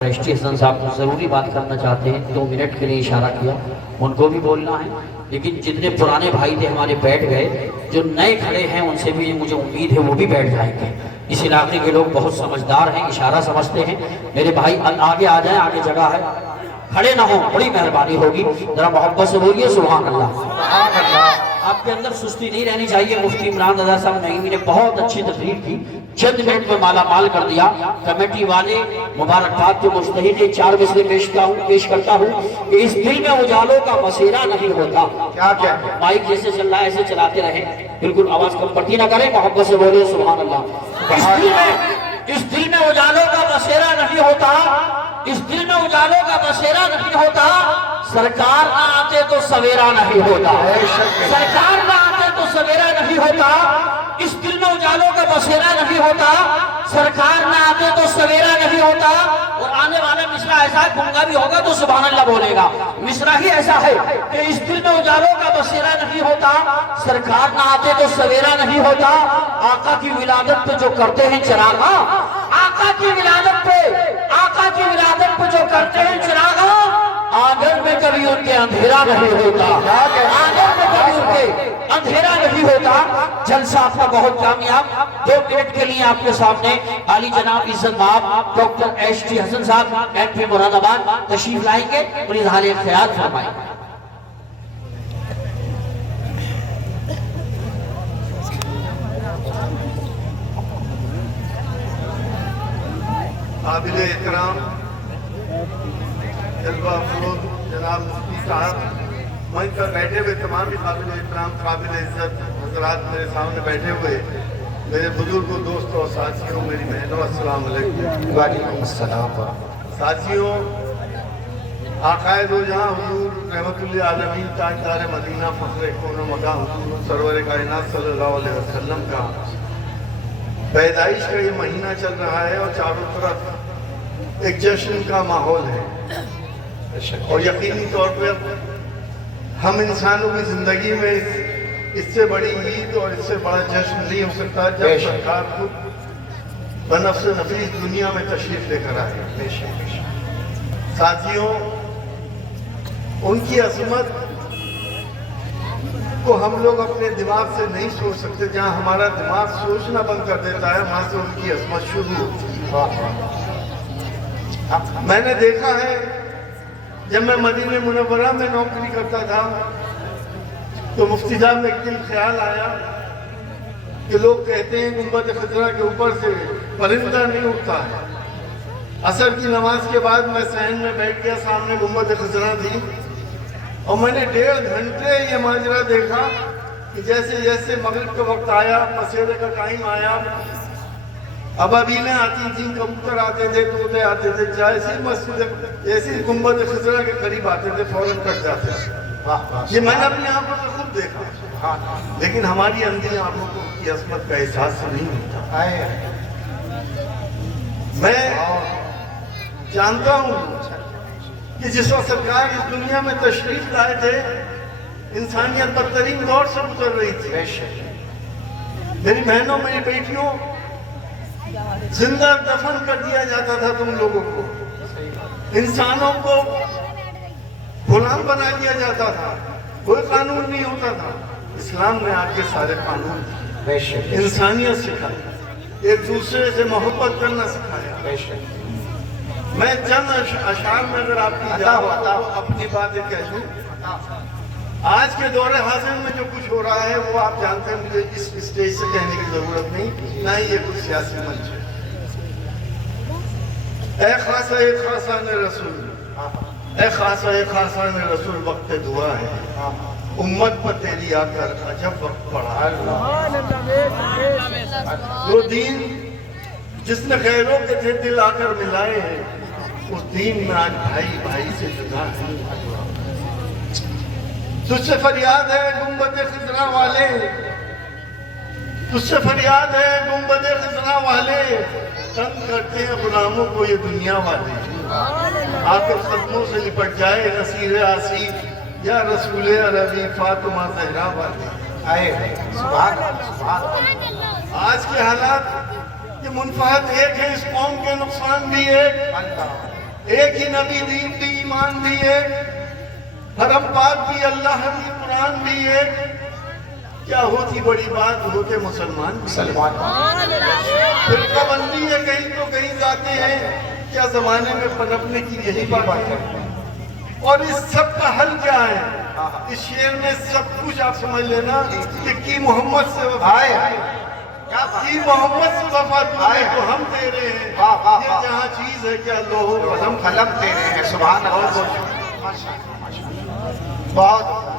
رشتی حسن صاحب کو ضروری بات کرنا چاہتے ہیں، 2 منٹ کے لیے اشارہ کیا، ان کو بھی بولنا ہے، لیکن جتنے پرانے بھائی تھے ہمارے بیٹھ گئے، جو نئے کھڑے ہیں ان سے بھی مجھے امید ہے وہ بھی بیٹھ جائیں گے۔ اس علاقے کے لوگ بہت سمجھدار ہیں، اشارہ سمجھتے ہیں۔ میرے بھائی آگے آ جائیں، آگے جگہ ہے، کھڑے نہ ہوں، بڑی مہربانی ہوگی، ذرا محبت سے بولیے سبحان اللہ۔ آپ کے اندر سستی نہیں رہنی چاہیے۔ مفتی عمران رضا صاحب نعیمی نے بہت اچھی تقریر کی، چند منٹ میں مالا مال کر دیا۔ کمیٹی والے مبارکباد کے مستحق 4 مصرے پیش کرتا ہوں کہ اس دل میں اجالوں کا بسیرا نہیں ہوتا۔ کیا مائک جیسے چل رہا ہے ایسے چلاتے رہیں، بالکل آواز کم پڑتی نہ کریں، محبت سے بولے سبحان اللہ۔ اس دل میں اجالوں کا بسیرا نہیں ہوتا، اس دل میں اجالوں کا بسیرا نہیں ہوتا، سرکار نہ آتے تو سویرا نہیں ہوتا، سرکار نہ آتے تو سویرا نہیں ہوتا، اس دل میں اجالوں کا بسیرا نہیں ہوتا، سرکار نہ آتے تو سویرا نہیں ہوتا۔ اور آنے والا مصرع ایسا ہے، گونگا بھی ہوگا تو سبحان اللہ بولے گا، مصرع ہی ایسا ہے کہ اس دل میں اجالوں کا بسیرا نہیں ہوتا، سرکار نہ آتے تو سویرا نہیں ہوتا۔ آقا کی ولادت پہ جو کرتے ہیں چراغاں، آقا کی ولادت پہ، آقا کی ولادت پہ جو کرتے ہیں چراغاں، آنگن میں کبھی ان کے اندھیرا نہیں ہوتا، آنگن میں کبھی ان کے اندھیرا نہیں ہوتا۔ جلسہ آپ کا بہت کامیاب۔ 2 منٹ کے لیے آپ کے سامنے عالی جناب عزت مآب ڈاکٹر ایش حسن صاحب MP مراد آباد تشریف لائیں گے اور اظہار خیال فرمائیں گے۔ قابل احترام جلوہ افروز جناب مفتی صاحب، منچ پر بیٹھے ہوئے تمام ہی قابل احترام قابل عزت حضرات میرے سامنے بیٹھے ہوئے، میرے بزرگوں، دوستوں اور ساتھیوں، میری بہنوں، السلام علیکم۔ وعلیکم السلام۔ ساتھیوں، آقائے دو جہاں حضور رحمت للعالمین تاجدار مدینہ فخر کون و مقام حضور سرور کائنات صلی اللہ علیہ وسلم کا پیدائش کا یہ مہینہ چل رہا ہے اور چاروں طرف ایک جشن کا ماحول ہے، اور یقینی طور پر ہم انسانوں کی زندگی میں اس سے بڑی عید اور اس سے بڑا جشن نہیں ہو سکتا جب سرکار خود بنفس نفیس دنیا میں تشریف لے کر آئے۔ ساتھیوں، ان کی عظمت کو ہم لوگ اپنے دماغ سے نہیں سوچ سکتے، جہاں ہمارا دماغ سوچنا بند کر دیتا ہے وہاں سے ان کی عظمت شروع ہوتی ہے۔ میں نے دیکھا ہے جب میں مدینہ منورہ میں نوکری کرتا تھا تو مفتی صاحب میں ایک دن خیال آیا کہ لوگ کہتے ہیں گنبد خضرا کے اوپر سے پرندہ نہیں اٹھتا ہے۔ عصر کی نماز کے بعد میں صحن میں بیٹھ گیا، سامنے گنبد خضرا تھی، اور میں نے 1.5 گھنٹے یہ ماجرا دیکھا کہ جیسے جیسے مغرب کا وقت آیا، مسیرے کا ٹائم آیا، ابابیلیں آتی تھیں، کبوتر آتے تھے، طوطے آتے تھے، جیسی مسجد ایسی گنبد خضرا کے قریب آتے تھے فوراً کٹ جاتے تھے۔ یہ میں نے اپنی آنکھوں سے خود دیکھا، لیکن ہماری اندھی آنکھوں کو ان کی عظمت کا احساس نہیں ہوتا۔ میں جانتا ہوں کہ جس وقت سرکار اس دنیا میں تشریف لائے تھے انسانیت بدترین دور سے گزر رہی تھی۔ میری بہنوں، میری بیٹیوں، زندہ دفن کر دیا جاتا تھا تم لوگوں کو، انسانوں کو غلام بنا دیا جاتا تھا، کوئی قانون نہیں ہوتا تھا۔ اسلام نے آ کے سارے قانون انسانیت سکھائی، ایک دوسرے سے محبت کرنا سکھایا۔ میں چند اشعار میں اگر آپ کی اپنی باتیں کہہ دوں، آج کے دور حاضر میں جو کچھ ہو رہا ہے وہ آپ جانتے ہیں، مجھے اس اسٹیج سے کہنے کی ضرورت نہیں، نہ ہی یہ کچھ سیاسی منچ ہے۔ اے خاصان رسول، اے خاصان رسول، وقت دعا ہے، امت پر تیری آ کر عجب وقت پڑا ہے۔ وہ دین جس نے غیروں کے تھے دل آ کر ملائے ہیں، اس دین میں آج بھائی بھائی سے جدا ہے۔ تجھ سے فریاد ہے گنبد خضرا والے، تجھ سے فریاد ہے گنبد خضرا والے، تنگ کرتے ہیں غلاموں کو یہ دنیا والے، آ کر قدموں سے لپٹ جائے نصیر آسی، یا رسول عربی فاطمہ زہرا والے۔ آج کے حالات یہ منفعت ایک ہے، اس قوم کے نقصان بھی ایک، ایک ہی نبی، دین بھی، ایمان بھی ایک، حرم پاک بھی، اللہ بھی، قرآن بھی ایک، کیا ہوتی بڑی بات، ہوتے مسلمان بھی۔ فرقہ بندی ہے کہیں تو کہیں جاتے ہیں، کیا زمانے میں پنپنے کی یہی بات ہے۔ اور اس سب کا حل کیا ہے؟ اس شعر میں سب کچھ آپ سمجھ لینا کہ کی محمد سے وفا، کی محمد سے وفا تمہیں تو ہم دے رہے ہیں، یہ جہاں چیز ہے کیا لوہ قلم قلم دے رہے ہیں، سبحان اللہ۔ بہت